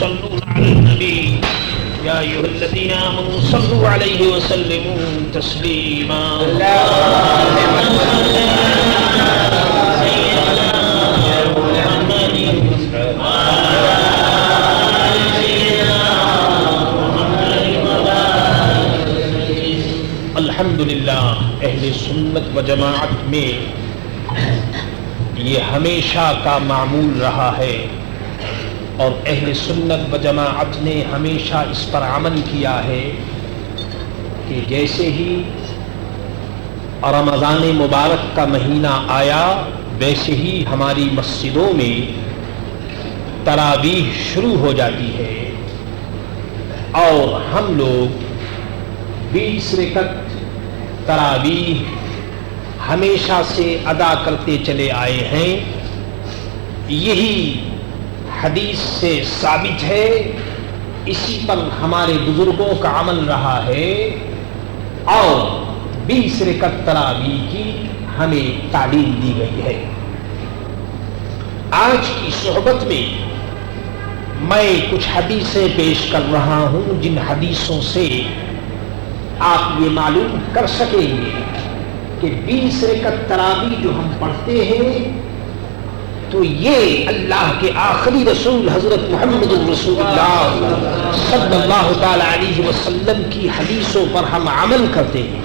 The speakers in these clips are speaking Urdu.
صلوا على النبي يا أيها الذين آمنوا صلوا عليه وسلموا تسليما الحمدللہ اہل سنت و جماعت میں یہ ہمیشہ کا معمول رہا ہے اور اہل سنت و جماعت نے ہمیشہ اس پر عمل کیا ہے کہ جیسے ہی رمضان مبارک کا مہینہ آیا ویسے ہی ہماری مسجدوں میں تراویح شروع ہو جاتی ہے اور ہم لوگ 20 رکعت تراویح ہمیشہ سے ادا کرتے چلے آئے ہیں. یہی حدیث سے ثابت ہے, اسی پر ہمارے بزرگوں کا عمل رہا ہے اور 20 رکعت تراویح کی ہمیں تعلیم دی گئی ہے. آج کی صحبت میں کچھ حدیثیں پیش کر رہا ہوں جن حدیثوں سے آپ یہ معلوم کر سکیں گے کہ 20 رکعت تراویح جو ہم پڑھتے ہیں تو یہ اللہ کے آخری رسول حضرت محمد رسول اللہ صلی اللہ تعالی علیہ وسلم کی حدیثوں پر ہم عمل کرتے ہیں.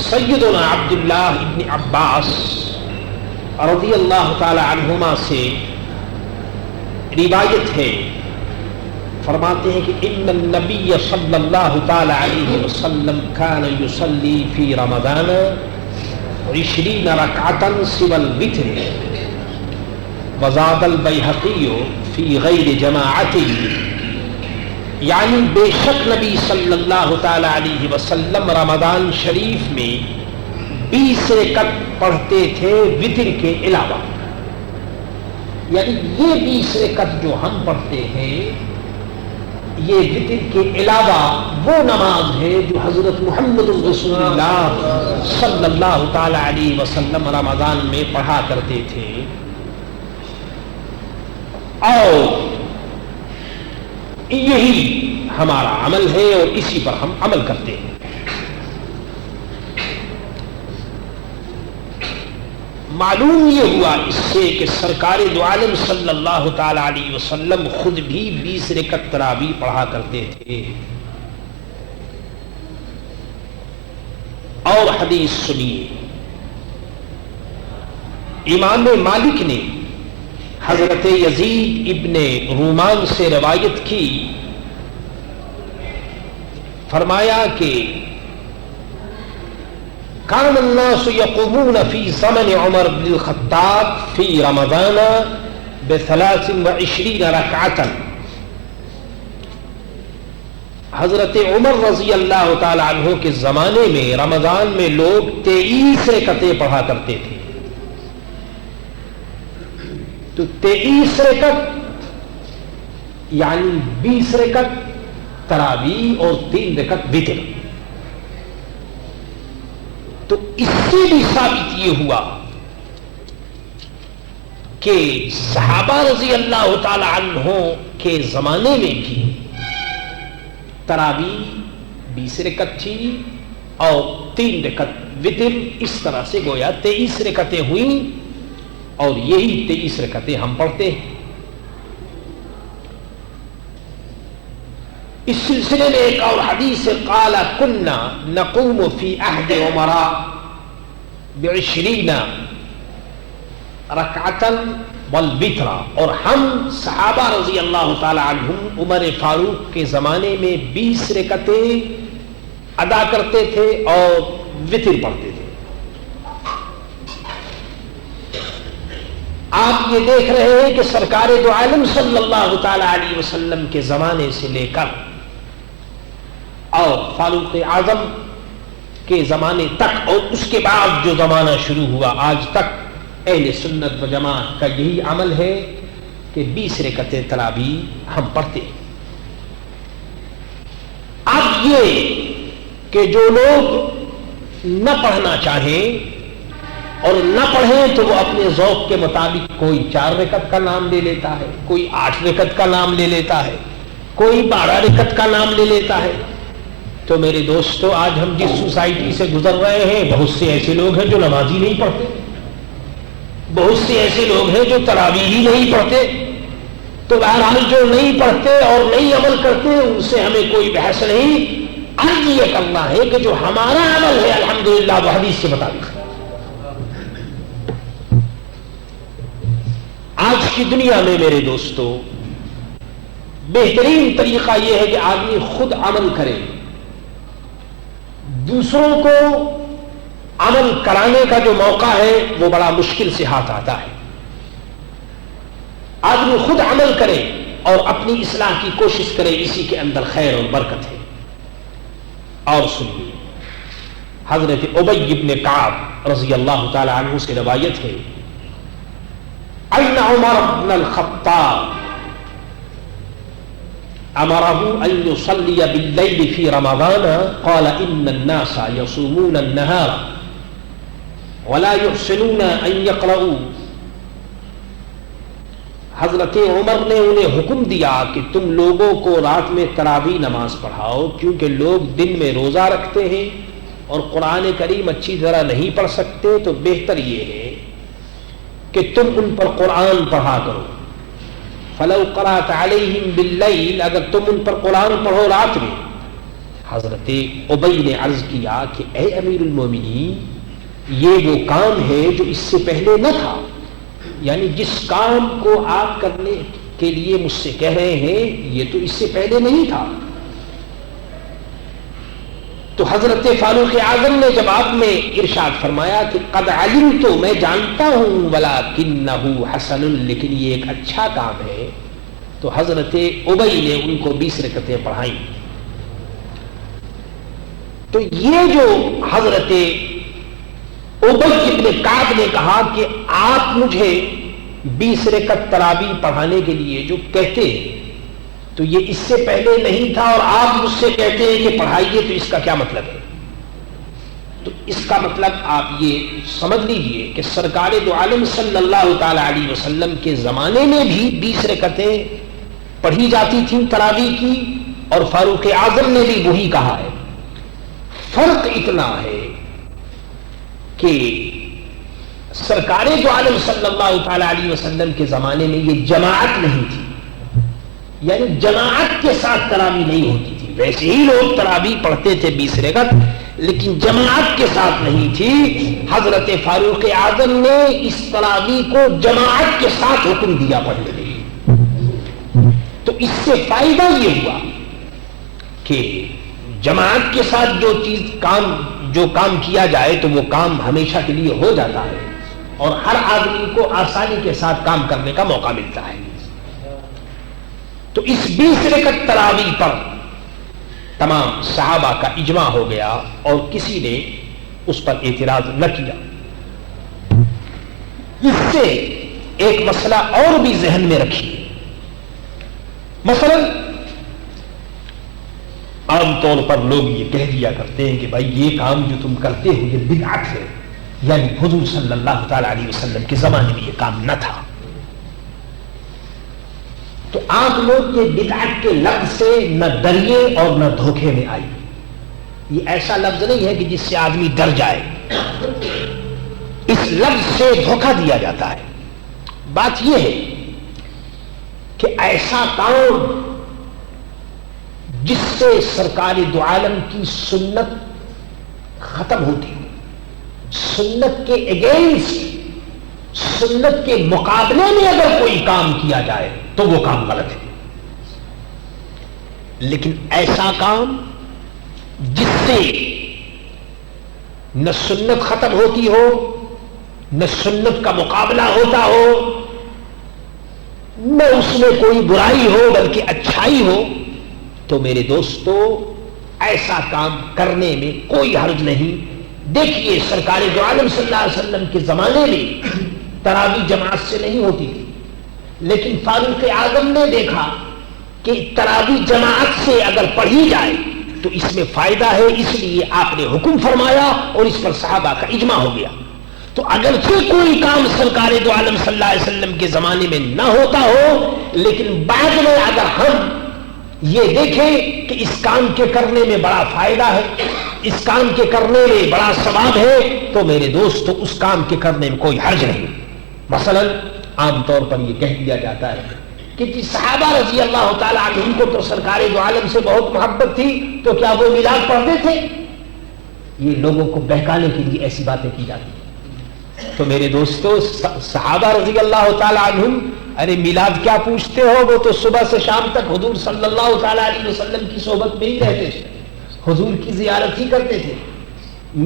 سیدنا عبداللہ ابن عباس رضی اللہ تعالی عنہما سے روایت ہے, فرماتے ہیں کہ ان النبی صلی اللہ تعالی علیہ وسلم کان یصلی فی رمضان 20 رکعتا سوى الوتر وزاد البیہقی فی غیر جماعت, یعنی بے شک نبی صلی اللہ تعالی علیہ وسلم رمضان شریف میں 20 رکعت پڑھتے تھے وتر کے علاوہ. یعنی یہ 20 رکعت جو ہم پڑھتے ہیں یہ وتر کے علاوہ وہ نماز ہے جو حضرت محمد رسول اللہ صلی اللہ تعالی علیہ وسلم رمضان میں پڑھا کرتے تھے اور یہی ہمارا عمل ہے اور اسی پر ہم عمل کرتے ہیں. معلوم یہ ہوا اس سے کہ سرکار دو عالم صلی اللہ تعالی علیہ وسلم خود بھی 20 رکعت تراویح پڑھا کرتے تھے. اور حدیث سنیے, امام مالک نے حضرت یزید ابن رومان سے روایت کی, فرمایا کہ كان الناس يقومون في زمن عمر بن الخطاب في رمضان ب23 ركعة. حضرت عمر رضی اللہ تعالی عنہ کے زمانے میں رمضان میں لوگ 23 رکعتیں پڑھا کرتے تھے. تو 23 رکعت یعنی 20 رکعت تراویح اور 3 رکعت وتر. تو اس سے بھی ثابت یہ ہوا کہ صحابہ رضی اللہ تعالی عنہ کے زمانے میں بھی تراویح 20 رکعت تھی اور 3 رکعت وتر, اس طرح سے گویا 23 رکعتیں ہوئیں اور یہی 23 رکعتیں ہم پڑھتے ہیں. اس سلسلے میں ایک اور حدیث ہے, قال كنا نقوم في عهد عمر ب20 ركعة والوتر, اور ہم صحابہ رضی اللہ تعالی عنہم عمر فاروق کے زمانے میں 20 رکعتیں ادا کرتے تھے اور وتر پڑھتے تھے. آپ یہ دیکھ رہے ہیں کہ سرکار دو عالم صلی اللہ تعالی علیہ وسلم کے زمانے سے لے کر اور فاروق اعظم کے زمانے تک اور اس کے بعد جو زمانہ شروع ہوا آج تک اہل سنت و جماعت کا یہی عمل ہے کہ 20 رکعتیں تراویح ہم پڑھتے ہیں. اب یہ کہ جو لوگ نہ پڑھنا چاہیں اور نہ پڑھیں تو وہ اپنے ذوق کے مطابق کوئی 4 رکعت کا نام لے لیتا ہے، کوئی 8 رکعت کا نام لے لیتا ہے، کوئی 12 رکعت کا نام لے لیتا ہے۔ تو میرے دوستو، آج ہم جس سوسائٹی سے گزر رہے ہیں، بہت سے ایسے لوگ ہیں جو نماز ہی نہیں پڑھتے، بہت سے ایسے لوگ ہیں جو تراویح ہی نہیں پڑھتے۔ تو بہرحال جو نہیں پڑھتے اور نہیں عمل کرتے ان سے ہمیں کوئی بحث نہیں، عرض یہ کرنا ہے کہ جو ہمارا عمل ہے الحمدللہ وہ حدیث کے مطابق۔ آج کی دنیا میں میرے دوستو بہترین طریقہ یہ ہے کہ آدمی خود عمل کرے، دوسروں کو عمل کرانے کا جو موقع ہے وہ بڑا مشکل سے ہاتھ آتا ہے۔ آدمی خود عمل کرے اور اپنی اصلاح کی کوشش کرے، اسی کے اندر خیر اور برکت ہے۔ اور سنیے، حضرت ابی بن کعب رضی اللہ تعالی عنہ سے روایت ہے، ان عمر بن الخطاب امره ان يصلي بالليل في رمضان قال ان الناس يصومون النهار ولا يحسنون ان يقرؤوا۔ حضرت عمر نے انہیں حکم دیا کہ تم لوگوں کو رات میں تراویح نماز پڑھاؤ، کیونکہ لوگ دن میں روزہ رکھتے ہیں اور قرآن کریم اچھی طرح نہیں پڑھ سکتے، تو بہتر یہ ہے کہ تم ان پر قرآن پڑھا کرو۔ فلو قرأت علیہم باللیل، اگر تم ان پر قرآن پڑھو رات میں۔ حضرت ابی نے عرض کیا کہ اے امیر المومنین، یہ وہ کام ہے جو اس سے پہلے نہ تھا، یعنی جس کام کو آپ کرنے کے لیے مجھ سے کہہ رہے ہیں یہ تو اس سے پہلے نہیں تھا۔ تو حضرت فاروق اعظم نے جواب میں ارشاد فرمایا کہ قد علمت، میں جانتا ہوں، ولکنہ حسن، لیکن یہ ایک اچھا کام ہے۔ تو حضرت ابی نے ان کو 20 رکعتیں پڑھائیں۔ تو یہ جو حضرت ابی بن کعب نے کہا کہ آپ مجھے 20 رکعت تراویح پڑھانے کے لیے جو کہتے ہیں تو یہ اس سے پہلے نہیں تھا، اور آپ مجھ سے کہتے ہیں کہ پڑھائیے، تو اس کا کیا مطلب ہے؟ تو اس کا مطلب آپ یہ سمجھ لیجئے کہ سرکار دو عالم صلی اللہ تعالی علیہ وسلم کے زمانے میں بھی 20 رکعتیں پڑھی جاتی تھیں تراویح کی، اور فاروق اعظم نے بھی وہی کہا ہے۔ فرق اتنا ہے کہ سرکار دو عالم صلی اللہ تعالی علیہ وسلم کے زمانے میں یہ جماعت نہیں تھی، یعنی جماعت کے ساتھ تراویح نہیں ہوتی تھی۔ ویسے ہی لوگ تراویح پڑھتے تھے 20 رکعت، لیکن جماعت کے ساتھ نہیں تھی۔ حضرت فاروق اعظم نے اس تراویح کو جماعت کے ساتھ حکم دیا پڑھنے کے لیے۔ تو اس سے فائدہ یہ ہوا کہ جماعت کے ساتھ جو کام کیا جائے تو وہ کام ہمیشہ کے لیے ہو جاتا ہے، اور ہر آدمی کو آسانی کے ساتھ کام کرنے کا موقع ملتا ہے۔ تو اس 20 رکعت تراویح پر تمام صحابہ کا اجماع ہو گیا اور کسی نے اس پر اعتراض نہ کیا۔ اس سے ایک مسئلہ اور بھی ذہن میں رکھیے۔ مثلا عام طور پر لوگ یہ کہہ دیا کرتے ہیں کہ بھائی یہ کام جو تم کرتے ہو یہ بدعت ہے، یعنی حضور صلی اللہ تعالی علیہ وسلم کے زمانے میں یہ کام نہ تھا۔ تو آپ لوگ کے بدعت کے لفظ سے نہ ڈریے اور نہ دھوکے میں آئیے۔ یہ ایسا لفظ نہیں ہے کہ جس سے آدمی ڈر جائے، اس لفظ سے دھوکہ دیا جاتا ہے۔ بات یہ ہے کہ ایسا کام جس سے سرکار دو عالم کی سنت ختم ہوتی ہو، سنت کے اگینسٹ، سنت کے مقابلے میں اگر کوئی کام کیا جائے تو وہ کام غلط ہے۔ لیکن ایسا کام جس سے نہ سنت ختم ہوتی ہو، نہ سنت کا مقابلہ ہوتا ہو، نہ اس میں کوئی برائی ہو بلکہ اچھائی ہو، تو میرے دوستو ایسا کام کرنے میں کوئی حرج نہیں۔ دیکھیے سرکار دو عالم صلی اللہ علیہ وسلم کے زمانے میں تراویح جماعت سے نہیں ہوتی تھی، لیکن فاروق اعظم نے دیکھا کہ تراویح جماعت سے اگر پڑھی جائے تو اس میں فائدہ ہے، اس لیے آپ نے حکم فرمایا اور اس پر صحابہ کا اجماع ہو گیا۔ تو اگرچہ کوئی کام سرکار دو عالم صلی اللہ علیہ وسلم کے زمانے میں نہ ہوتا ہو، لیکن بعد میں اگر ہم یہ دیکھیں کہ اس کام کے کرنے میں بڑا فائدہ ہے، اس کام کے کرنے میں بڑا ثواب ہے، تو میرے دوستو اس کام کے کرنے میں کوئی حرج نہیں۔ مثلا عام طور پر یہ کہہ دیا جاتا ہے کہ جی صحابہ رضی اللہ تعالیٰ عنہم کو تو سرکار دو عالم سے بہت محبت تھی، تو کیا وہ میلاد پڑھتے تھے؟ یہ لوگوں کو بہکانے کے لیے ایسی باتیں کی جاتی ہیں۔ تو میرے دوستو صحابہ رضی اللہ تعالیٰ عنہم ارے میلاد کیا پوچھتے ہو، وہ تو صبح سے شام تک حضور صلی اللہ تعالیٰ علیہ وسلم کی صحبت میں ہی رہتے تھے، حضور کی زیارت ہی کرتے تھے۔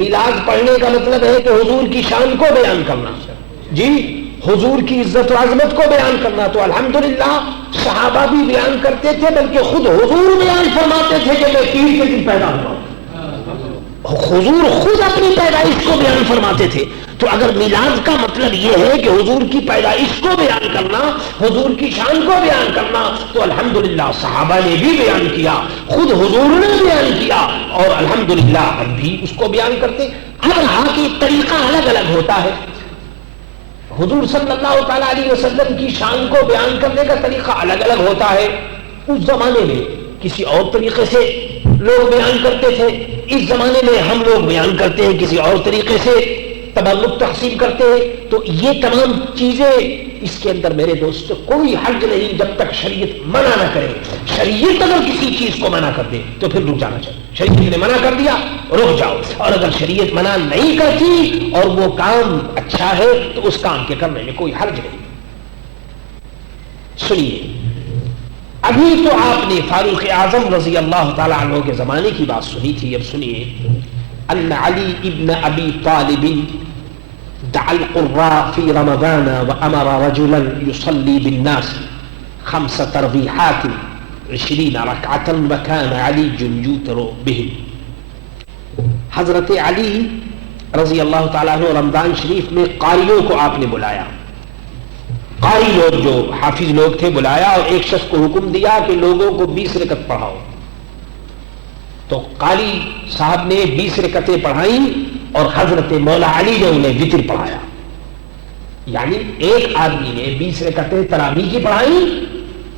میلاد پڑھنے کا مطلب ہے کہ حضور کی شان کو بیان کرنا، جی حضور کی عزت و عظمت کو بیان کرنا۔ تو الحمدللہ صحابہ بھی بیان کرتے تھے، بلکہ خود حضور بیان فرماتے تھے کہ میں پیر کے دن پیدا ہوا۔ حضور خود اپنی پیدائش کو بیان فرماتے تھے۔ تو اگر میلاد کا مطلب یہ ہے کہ حضور کی پیدائش کو بیان کرنا، حضور کی شان کو بیان کرنا، تو الحمدللہ صحابہ نے بھی بیان کیا، خود حضور نے بیان کیا، اور الحمدللہ ہم بھی اس کو بیان کرتے۔ اب ہاں کہ طریقہ الگ الگ ہوتا ہے۔ حضور صلی اللہ تعالیٰ علیہ وسلم کی شان کو بیان کرنے کا طریقہ الگ الگ ہوتا ہے۔ اس زمانے میں کسی اور طریقے سے لوگ بیان کرتے تھے، اس زمانے میں ہم لوگ بیان کرتے ہیں کسی اور طریقے سے، تبرک تقسیم کرتے ہیں۔ تو یہ تمام چیزیں اس کے اندر میرے دوستو کوئی حرج نہیں جب تک شریعت منع نہ کرے۔ شریعت اگر کسی چیز کو منع کر دے تو پھر رک جانا چاہیے۔ شریعت نے منع کر دیا رک جاؤ، اور اگر شریعت منع نہیں کرتی اور وہ کام اچھا ہے تو اس کام کے کرنے میں کوئی حرج نہیں۔ سنیے، ابھی تو آپ نے فاروق اعظم رضی اللہ تعالی عنہ کے زمانے کی بات سنی تھی، اب سنیے ان علی ابن ابی طالب دعا القراء في رمضان وامر رجلا يصلي بالناس 5 ترويحات 20 ركعة وكان علي يوتر بهم۔ حضرت علی رضی اللہ تعالیٰ عنہ رمضان شریف میں قاریوں کو آپ نے بلایا، قاری لوگ جو حافظ لوگ تھے بلایا، اور ایک شخص کو حکم دیا کہ لوگوں کو 20 رکعت پڑھاؤ۔ تو قاری صاحب نے 20 رکعتیں پڑھائیں اور حضرت مولا علی نے انہیں وتر پڑھایا، یعنی ایک آدمی نے 20 رکعتیں تراویح کی پڑھائیں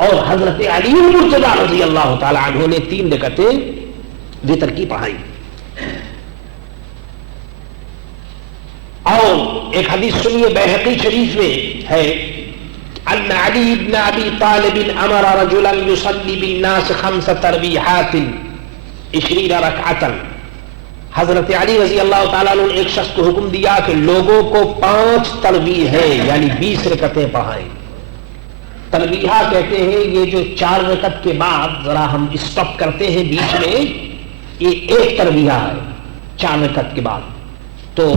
اور حضرت علی المرتضیٰ رضی اللہ تعالی عنہ نے 3 رکعتیں وتر کی پڑھائیں۔ اور ایک حدیث سنیے بیہقی شریف میں ہے ان علی بن ابی طالب امر رجلا يصلي بالناس 5 ترویحات 20 رکعتا۔ حضرت علی رضی اللہ تعالیٰ نے ایک شخص کو حکم دیا کہ لوگوں کو 5 ترویح ہے یعنی 20 رکعتیں پڑھائیں۔ ترویحہ کہتے ہیں یہ جو 4 رکعت کے بعد ذرا ہم اسٹاپ کرتے ہیں بیچ میں، یہ ایک ترویحہ ہے 4 رکعت کے بعد۔ تو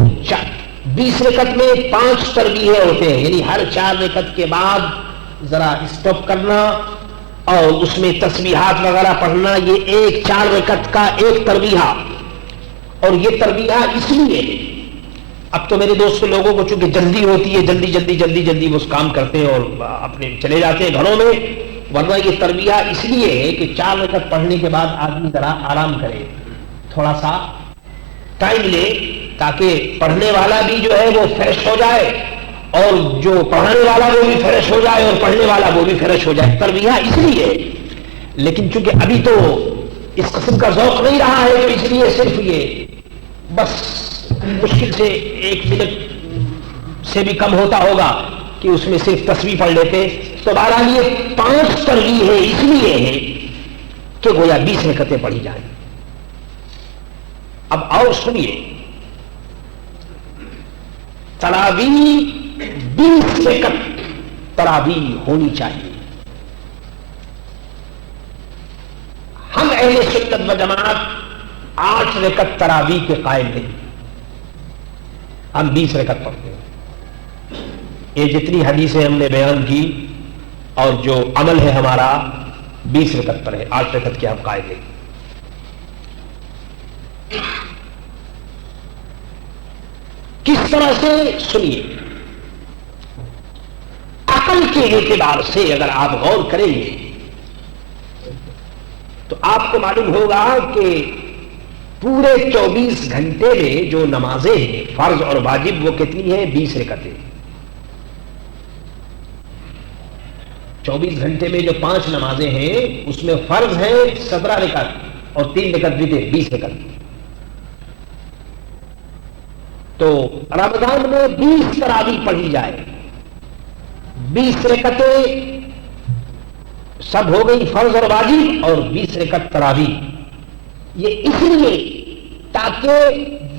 20 رکعت میں 5 ترویحیں ہوتے ہیں، یعنی ہر 4 رکعت کے بعد ذرا اسٹاپ کرنا اور اس میں تسبیحات وغیرہ پڑھنا، یہ ایک 4 رکعت کا ایک ترویحہ۔ اور یہ ترویحہ اس لیے اب تو میرے دوست لوگوں کو چونکہ جلدی ہوتی ہے، جلدی جلدی جلدی جلدی وہ کام کرتے ہیں اور اپنے چلے جاتے ہیں گھروں میں، ورنہ یہ ترویحہ اس لیے ہے کہ 4 رکعت پڑھنے کے بعد آدمی ذرا آرام کرے، تھوڑا سا ٹائم لے، تاکہ پڑھنے والا بھی جو ہے وہ فریش ہو جائے اور جو پڑھانے والا وہ بھی فریش ہو جائے اور پڑھنے والا وہ بھی فریش ہو جائے۔ ترویحہ اس لیے، لیکن چونکہ ابھی تو اس قسم کا ذوق نہیں رہا ہے تو اس لیے صرف یہ بس مشکل سے 1 منٹ سے بھی کم ہوتا ہوگا کہ اس میں صرف تسبیح پڑھ لیتے۔ تو بہرحال یہ 5 ترویح ہے اس لیے ہے کہ گویا 20 رکعتیں پڑھی جائیں۔ اب اور سنیے، تراویح 20 رکعت تراویح ہونی چاہیے۔ ہم اہل سنت و جماعت 8 رکعت تراویح کے قائل نہیں، ہم 20 رکعت پڑھتے ہیں۔ یہ جتنی حدیثیں ہم نے بیان کی اور جو عمل ہے ہمارا 20 رکعت پر ہے، 8 رکعت کے ہم قائل نہیں۔ کس طرح سے؟ سنیے، عقل کے اعتبار سے اگر آپ غور کریں گے تو آپ کو معلوم ہوگا کہ پورے 24 گھنٹے میں جو نمازیں ہیں فرض اور واجب وہ کتنی ہیں؟ 20 رکعتیں. 24 گھنٹے میں جو 5 نمازیں ہیں اس میں فرض ہیں 17 رکعت اور 3 رکعت وتر، 20 رکعت. تو رمضان میں 20 تراویح پڑھی جائے، 20 رکعتیں سب ہو گئی فرض اور واجب، اور 20 رکعت تراویح. یہ اس لیے تاکہ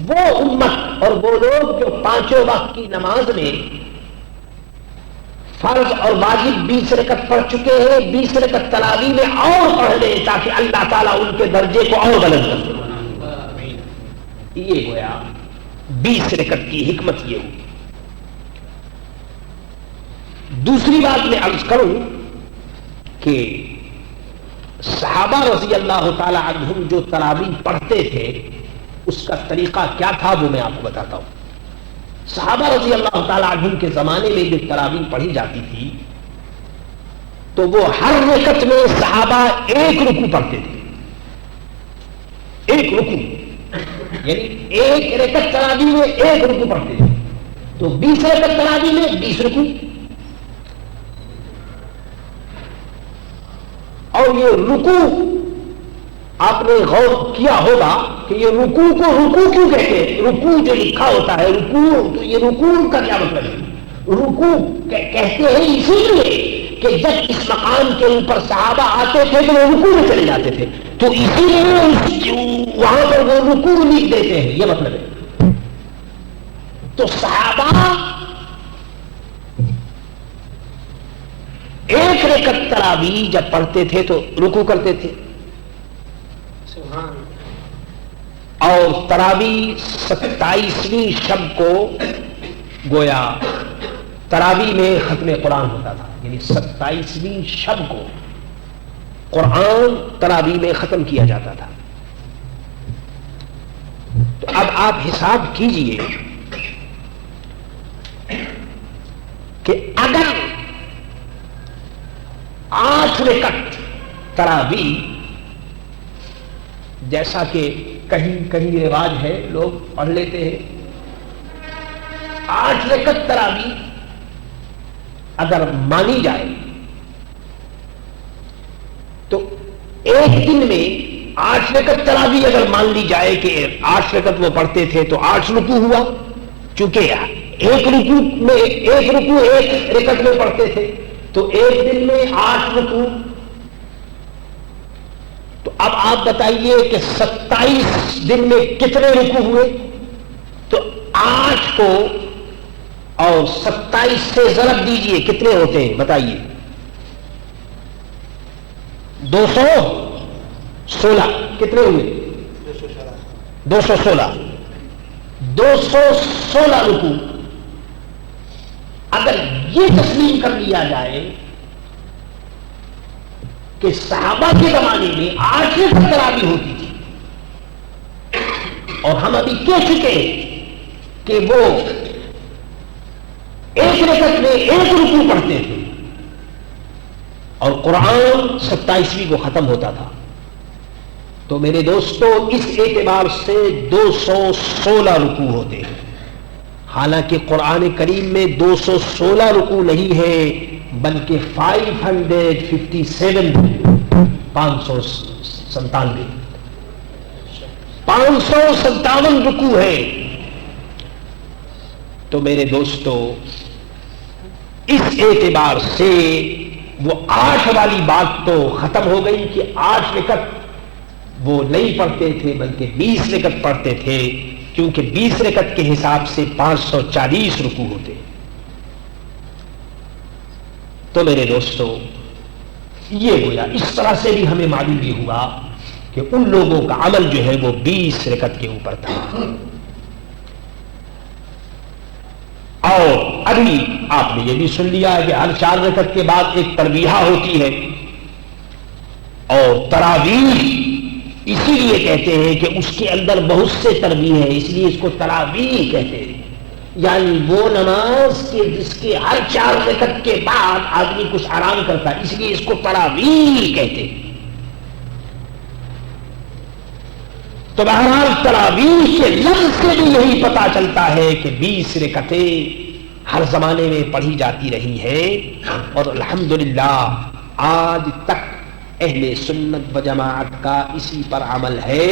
وہ امت اور وہ لوگ جو 5 وقت کی نماز میں فرض اور واجب 20 رکعت پڑھ چکے ہیں، 20 رکعت تراویح میں اور پڑھ لیں تاکہ اللہ تعالیٰ ان کے درجے کو اور بلند کر دے. یہ گویا 20 رکعت کی حکمت یہ ہوئی. دوسری بات میں عرض کروں کہ صحابہ رضی اللہ تعالی عنہم جو تراویح پڑھتے تھے اس کا طریقہ کیا تھا وہ میں آپ کو بتاتا ہوں. صحابہ رضی اللہ تعالی عنہم کے زمانے میں جو تراویح پڑھی جاتی تھی تو وہ ہر رکعت میں صحابہ ایک رکوع پڑھتے تھے. ایک رکوع یعنی ایک رکعت تراویح میں ایک رکوع پڑھتے تھے. تو 20 رکعت تراویح میں 20 رکوع. اور یہ رکوع آپ نے غور کیا ہوگا کہ یہ رکوع کو رکوع کیوں کہتے ہیں؟ رکوع جو لکھا ہوتا ہے رکوع، تو یہ رکوع کا کیا مطلب ہے؟ رکوع کہتے ہیں اسی لیے کہ جب اس مقام کے اوپر صحابہ آتے تھے تو وہ رکوع میں چلے جاتے تھے، تو اسی لیے وہاں پر وہ رکوع لکھ دیتے ہیں، یہ مطلب ہے. تو صحابہ ایک رکعت تراویح جب پڑھتے تھے تو رکوع کرتے تھے، اور تراویح 27ویں شب کو گویا تراویح میں ختم قرآن ہوتا تھا. یعنی 27ویں شب کو قرآن تراویح میں ختم کیا جاتا تھا. تو اب آپ حساب کیجئے کہ اگر 8 رکعت تراویح، جیسا کہ کہیں کہیں رواج ہے لوگ پڑھ لیتے ہیں، 8 رکعت تراویح اگر مانی جائے تو ایک دن میں 8 رکعت تراویح اگر مان لی جائے کہ 8 رکعت وہ پڑھتے تھے تو 8 رکوع ہوا. چونکہ ایک رکوع ایک رکعت میں پڑھتے تھے تو ایک دن میں 8 رکوع. تو اب آپ بتائیے کہ 27 دن میں کتنے رکوع ہوئے؟ تو 8 کو اور 27 سے ضرب دیجئے کتنے ہوتے ہیں بتائیے؟ 216. کتنے ہوئے؟ 216. 216 رکوع. اگر یہ تسلیم کر لیا جائے کہ صحابہ کے زمانے میں 8 رکعت تراویح ہوتی تھی، اور ہم ابھی کہہ چکے کہ وہ ایک رکعت میں ایک رکوع پڑھتے تھے اور قرآن 27ویں کو ختم ہوتا تھا، تو میرے دوستو اس اعتبار سے 216 رکوع ہوتے ہیں. حالانکہ قرآن کریم میں 216 رکوع نہیں ہے بلکہ 557 557 رکوع ہے. تو میرے دوستو اس اعتبار سے وہ 8 والی بات تو ختم ہو گئی کہ 8 رکعت وہ نہیں پڑھتے تھے بلکہ 20 رکعت پڑھتے تھے، کیونکہ 20 رکعت کے حساب سے 540 رکوع ہوتے. تو میرے دوستو یہ گویا اس طرح سے بھی ہمیں معلوم یہ ہوا کہ ان لوگوں کا عمل جو ہے وہ 20 رکعت کے اوپر تھا. اور ابھی آپ نے یہ بھی سن لیا ہے کہ ہر 4 رکعت کے بعد ایک تربیحہ ہوتی ہے، اور تراویح اسی لیے کہتے ہیں کہ اس کے اندر بہت سے تربیح ہیں، اس لیے اس کو تراویح کہتے ہیں. یعنی وہ نماز کہ جس کے ہر 4 رکعت کے بعد آدمی کچھ آرام کرتا ہے، اس لیے اس کو تراویح کہتے ہیں. تو بہرحال تراویح کے لفظ سے بھی یہی پتا چلتا ہے کہ 20 رکعتیں ہر زمانے میں پڑھی جاتی رہی ہیں، اور الحمدللہ آج تک اہل سنت و جماعت کا اسی پر عمل ہے۔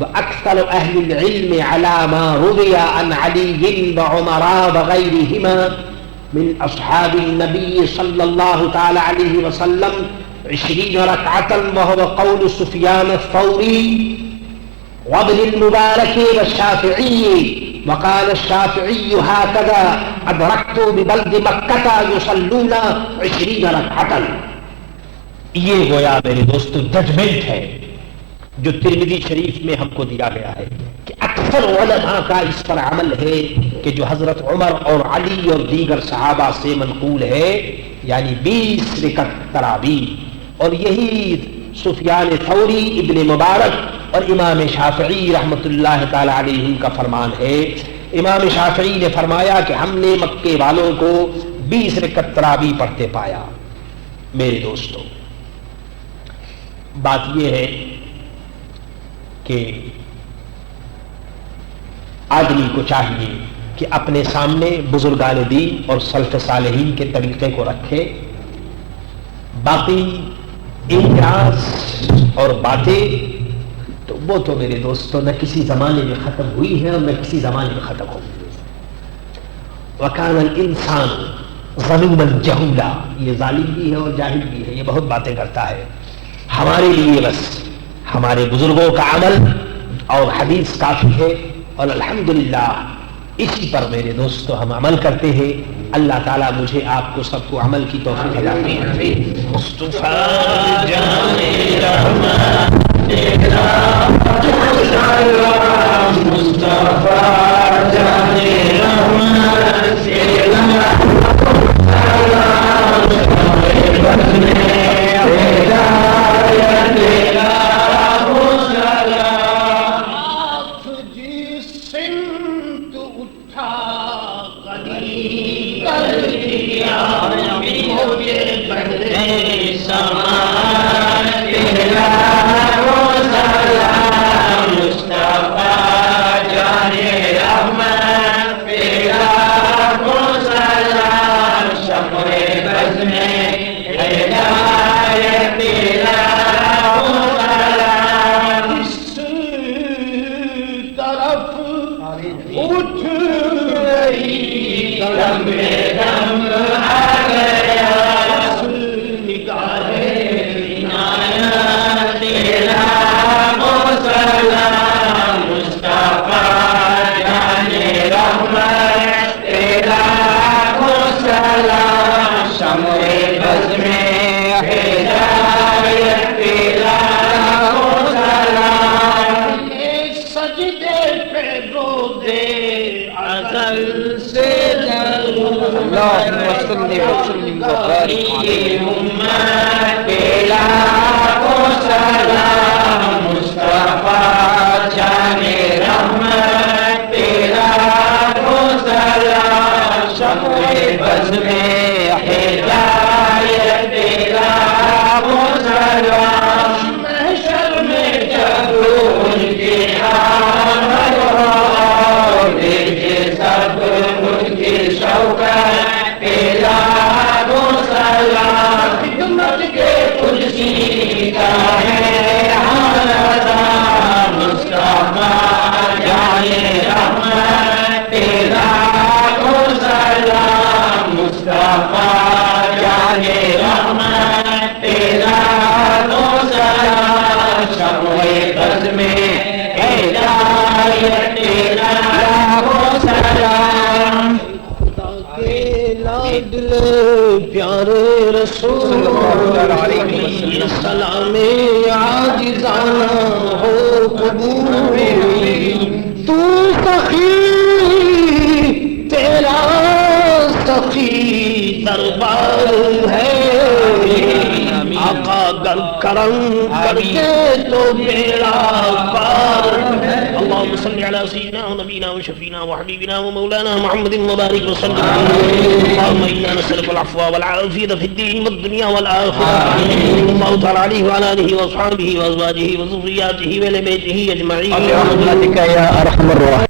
وَأَكْثَرُ أَهْلِ الْعِلْمِ عَلَى مَا رُوِيَ عَنْ عَلِيٍّ وَعُمَرَ وَغَيْرِهِمَا مِنْ أَصْحَابِ النَّبِيِّ صَلَّى اللَّهُ تَعَالَى عَلَيْهِ وَسَلَّمَ 20 رَكْعَةً وَهُوَ قَوْلُ سُفْيَانَ الثَّوْرِي وَابْنِ الْمُبَارَكِ وَالشَّافِعِيِّ وقال الشافعي هكذا أدركت ببلد مكة يصلون 20 ركعة۔ یہ گویا میرے دوستو ججمنٹ ہے جو ترمذی شریف میں ہم کو دیا گیا ہے کہ اکثر علماء کا اس پر عمل ہے کہ جو حضرت عمر اور علی اور دیگر صحابہ سے منقول ہے، یعنی 20 رکعت تراویح، اور یہی سفیان ثوری، ابن مبارک اور امام شافعی رحمۃ اللہ تعالی علیہ کا فرمان ہے۔ امام شافعی نے فرمایا کہ ہم نے مکے والوں کو 20 رکعت تراویح پڑھتے پایا۔ میرے دوستو، بات یہ ہے کہ آدمی کو چاہیے کہ اپنے سامنے بزرگان دین اور سلف صالحین کے طریقے کو رکھے۔ باقی اعتراض اور باتیں تو وہ تو میرے دوستو نہ کسی زمانے میں ختم ہوئی ہے اور نہ کسی زمانے میں ختم ہوگی۔ وَكَانَ الْإِنسَانُ ظَلُومًا جَهُولًا، یہ ظالم بھی ہے اور جاہل بھی ہے، یہ بہت باتیں کرتا ہے۔ ہمارے لیے بس ہمارے بزرگوں کا عمل اور حدیث کافی ہے، اور الحمدللہ اسی پر میرے دوستو ہم عمل کرتے ہیں۔ اللہ تعالیٰ مجھے آپ کو سب کو عمل کی توفیق عطا فرمائے۔ مصطفیٰ جان رحمت تیرا مصطفیٰ جان رحمت آقا گر کرم کر دے تو بیڑا پار اللهم صل على سيدنا ونبينا وشفينا وحبيبنا ومولانا محمد مبارك وسلم اللهم إنا نسألك العفو والعافية في الدين والدنيا والآخرة صلى الله تعالى عليه وعلى آله وأصحابه وأزواجه وذرياته وآل بيته أجمعين برحمتك يا أرحم الراحمين.